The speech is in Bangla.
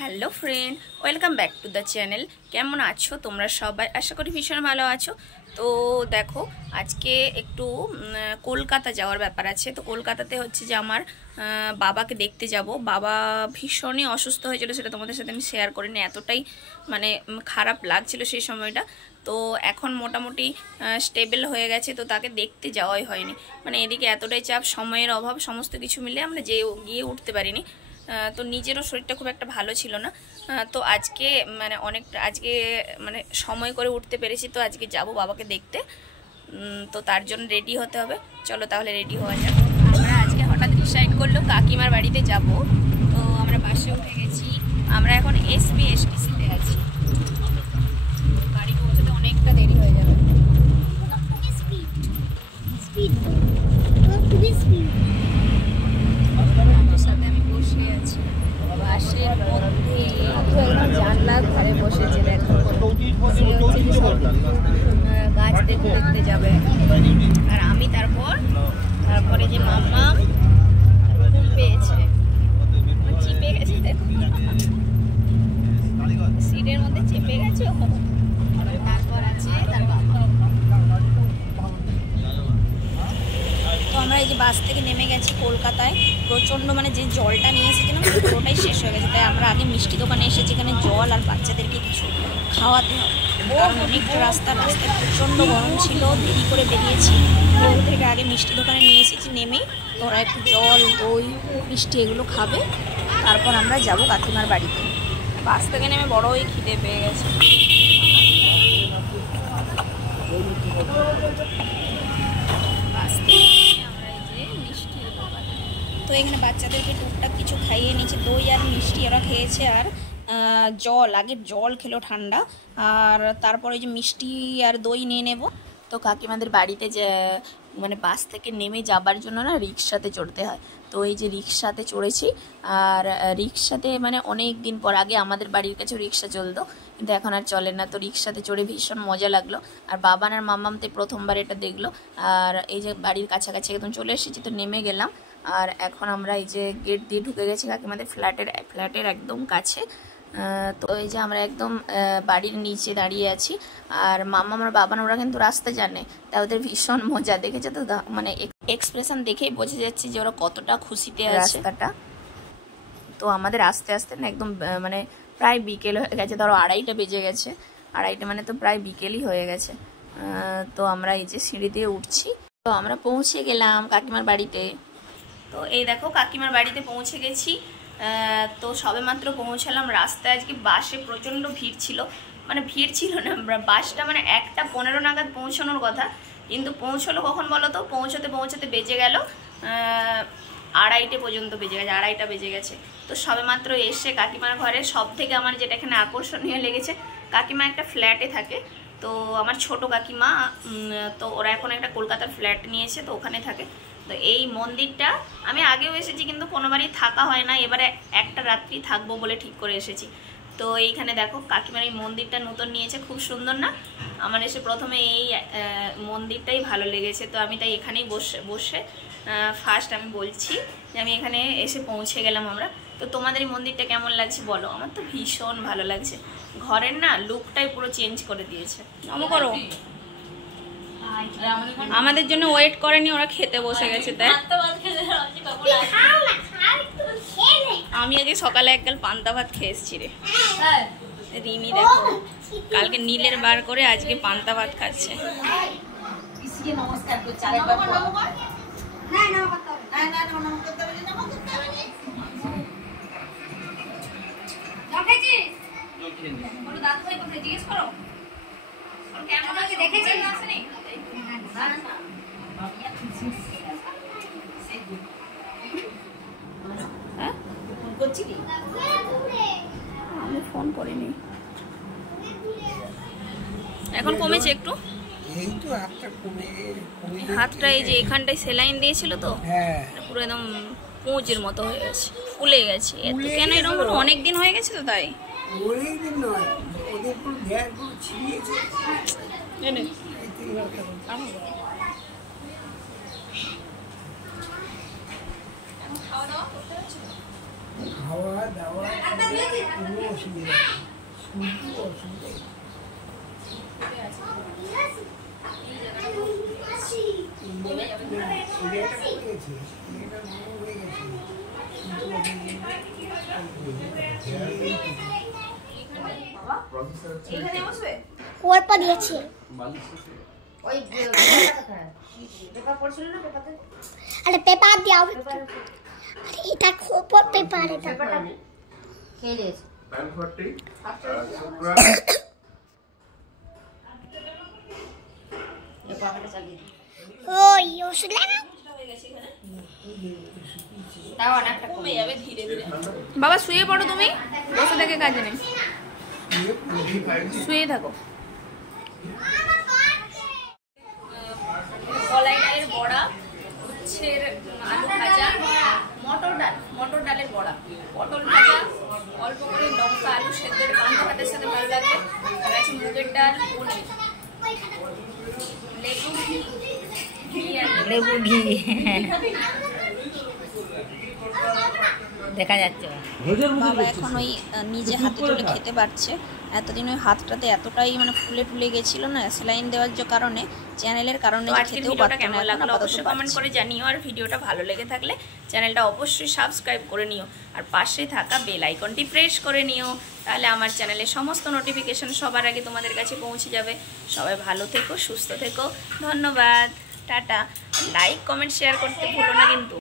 Hello friend, welcome back to the channel. কেমন আছো তোমরা সবাই? আশা করি ভীষণ ভালো আছো। তো দেখো, আজকে একটু কলকাতা যাওয়ার ব্যাপার আছে। তো কলকাতাতে হচ্ছে যে আমার বাবাকে দেখতে যাব। বাবা ভীষণই অসুস্থ হয়েছিল, সেটা তোমাদের সাথে আমি শেয়ার করিনি। এতটাই মানে খারাপ লাগছিল সেই সময়টা। তো এখন মোটামুটি স্টেবল হয়ে গেছে, তো তাকে দেখতে যাওয়াই হয়নি। মানে এদিকে এতটাই চাপ, সময়ের অভাব, সমস্ত কিছু মিলে আমরা গিয়ে উঠতে পারিনি। তো নিজেরও শরীরটা খুব একটা ভালো ছিল না। তো আজকে আজকে সময় করে উঠতে পেরেছি, তো আজকে যাব বাবাকে দেখতে। তো তার জন্য রেডি হতে হবে। চলো তাহলে রেডি হওয়া যাক। আমরা আজকে হঠাৎ ডিসাইড করলো কাকিমার বাড়িতে যাব। তো আমরা বাসে উঠে গেছি। আমরা এখন এসপিএসটিসিতে আছি। বাড়ি পৌঁছতে অনেকটা দেরি হয়ে যাবে। সাথে আমি বসে আছি বাসের মধ্যে, জানলার ধারে বসেছে। দেখো, গাছ দেখতে যাবে। আর আমি তারপরে যে মাম্মা পেয়েছে, চিপে গেছে। দেখো, সিটের মধ্যে চেপে গেছে। তারপর আছে তার বাবা। তো আমরা এই যে বাস থেকে নেমে গেছি কলকাতায়। প্রচণ্ড যে জলটা নিয়ে এসেছিলাম পুরোটাই শেষ হয়ে গেছে। তাই আমরা আগে মিষ্টি দোকানে এসেছি, এখানে জল আর বাচ্চাদেরকে কিছু খাওয়াতে হবে। অনেকটা রাস্তায় প্রচণ্ড গরম ছিল, দেরি করে বেরিয়েছি। তো ওর থেকে আগে মিষ্টি দোকানে নিয়ে এসেছি। নেমেই ওরা একটু জল, দই, মিষ্টি এগুলো খাবে। তারপর আমরা যাব কাকিমার বাড়িতে। বাস থেকে নেমে বড়ই খিদে পেয়ে গেছে। তো এখানে বাচ্চাদেরকে টুকটাক কিছু খাইয়ে নিয়েছে, দই আর মিষ্টি ওরা খেয়েছে। আর জল, আগে জল খেলো ঠান্ডা, আর তারপরে যে মিষ্টি আর দই নিয়ে নেব। তো কাকিমাদের বাড়িতে যে বাস থেকে নেমে যাবার জন্য না রিক্সাতে চড়তে হয়। তো এই যে রিক্সাতে চড়েছি। আর রিক্সাতে অনেক দিন পর, আগে আমাদের বাড়ির কাছেও রিক্সা চলতো, কিন্তু এখন আর চলে না। তো রিক্সাতে চড়ে ভীষণ মজা লাগলো। আর বাবান আর মাম্মামতে প্রথমবার এটা দেখলো। আর এই যে বাড়ির কাছাকাছি একদম চলে এসেছি, তো নেমে গেলাম। আর এখন আমরা এই যে গেট দিয়ে ঢুকে গেছি কাকিমাদের ফ্ল্যাটের একদম কাছে। তো এই যে আমরা একদম বাড়ির নিচে দাঁড়িয়ে আছি। আর মাম্মা আমার বাবান ওরা কিন্তু রাস্তা জানে, তাই ওদের ভীষণ মজা। দেখেছে তো, এক্সপ্রেশন দেখেই বোঝা যাচ্ছে যে ওরা কতটা খুশিতে আছে রাস্তাটা। তো আমাদের আস্তে আস্তে না একদম প্রায় বিকেল হয়ে গেছে। ধরো 2:30 বেজে গেছে। 2:30 তো প্রায় বিকেলই হয়ে গেছে। তো আমরা এই যে সিঁড়ি দিয়ে উঠছি। তো আমরা পৌঁছে গেলাম কাকিমার বাড়িতে। তো এই দেখো, কাকিমার বাড়িতে পৌঁছে গেছি। তো সবে মাত্র পৌঁছালাম। রাস্তায় আজকে বাসে প্রচণ্ড ভিড় ছিল। ভিড় ছিল না, বাসটা 1:15 নাগাদ পৌঁছানোর কথা, কিন্তু পৌঁছলো কখন বলো তো? পৌঁছতে বেজে গেল 2:30 পর্যন্ত বেজে গেছে, 2:30 বেজে গেছে। তো সবে মাত্র এসে কাকিমার ঘরে সব থেকে আমার যেটা এখানে আকর্ষণীয় লেগেছে, কাকিমা একটা ফ্ল্যাটে থাকে। তো আমার ছোট কাকিমা, তো ওরা এখন একটা কলকাতার ফ্ল্যাট নিয়েছে, তো ওখানে থাকে। তো এই মন্দিরটা আমি আগেও এসেছি, কিন্তু কোনোবারই থাকা হয় না। এবারে একটা রাত্রি থাকবো বলে ঠিক করে এসেছি। তো এইখানে দেখো, কাকিমার এই মন্দিরটা নতুন নিয়েছে, খুব সুন্দর না? আমার এসে প্রথমে এই মন্দিরটাই ভালো লেগেছে। তো আমি তাই এখানেই বসে ফার্স্ট আমি বলছি যে আমি এখানে এসে পৌঁছে গেলাম আমরা। তো তোমাদের এই মন্দিরটা কেমন লাগছে বলো? আমার তো ভীষণ ভালো লাগছে। ঘরের না লুকটাই পুরো চেঞ্জ করে দিয়েছে। নম করো, আমাদের জন্য ওয়েট করেনি, ওরা খেতে বসে গেছে। তাই আমি আজকে সকালে একগাল পান্তা ভাত খেয়ে এসছি রে। রিমি দেখো, কালকে নীলের বার করে আজকে পান্তা ভাত খাচ্ছে। জিজ্ঞেস করো আমি ফোন করিনি। এখন কমেছে একটু, হাতটা এই যে এখানটায় সেলাইন দিয়েছিল, তো পুরো একদম পুঁজের মতো হয়ে গেছে, ফুলে গেছে। এত কেন এরকম? অনেকদিন হয়ে গেছে তো, তাই খাওয়া দাওয়া কোনো অসুবিধা নেই, শুধু অসুবিধা ওর দিয়েছে আরে পেপার দাও আরে এটা খবর পেপার এটা খেয়ে দিয়েছে ওই ওষুধ লাগাও তাও অনেকটা কমে যাবে ধীরে ধীরে। বাবা শুয়ে পড়ো, তুমি বসে থেকে কাজে নেই, শুয়ে থাকো। কলাই ডালের বড়া, উচ্ছের আলু ভাজা, মটর ডালের বড়া, পটল ভাজা, অল্প করে লঙ্কা আলু সেদ্ধ পান্তা ভাতের সাথে ভালো লাগবে। আর আছে মুগের ডাল, পনির, লেবু ঘি দেখা যাচ্ছে। বাবা এখন ওই নিজে হাতে তুলে খেতে পারছে। এতদিন ওই হাতটাতে এতটাই মানে ফুলে টুলে গেছিল না স্যালাইন দেওয়ার যে কারণে, চ্যানেলের কারণে খেতেও পারতো না। এখন অবশ্যই কমেন্ট করে জানিও, আর ভিডিওটা ভালো লেগে থাকলে চ্যানেলটা অবশ্যই সাবস্ক্রাইব করে নিও, আর পাশে থাকা বেল আইকনটি প্রেস করে নিও, তাহলে আমার চ্যানেলের সমস্ত নোটিফিকেশন সবার আগে তোমাদের কাছে পৌঁছে যাবে। সবাই ভালো থেকো, সুস্থ থেকো, ধন্যবাদ, টাটা। লাইক কমেন্ট শেয়ার করতে ভুলো না কিন্তু।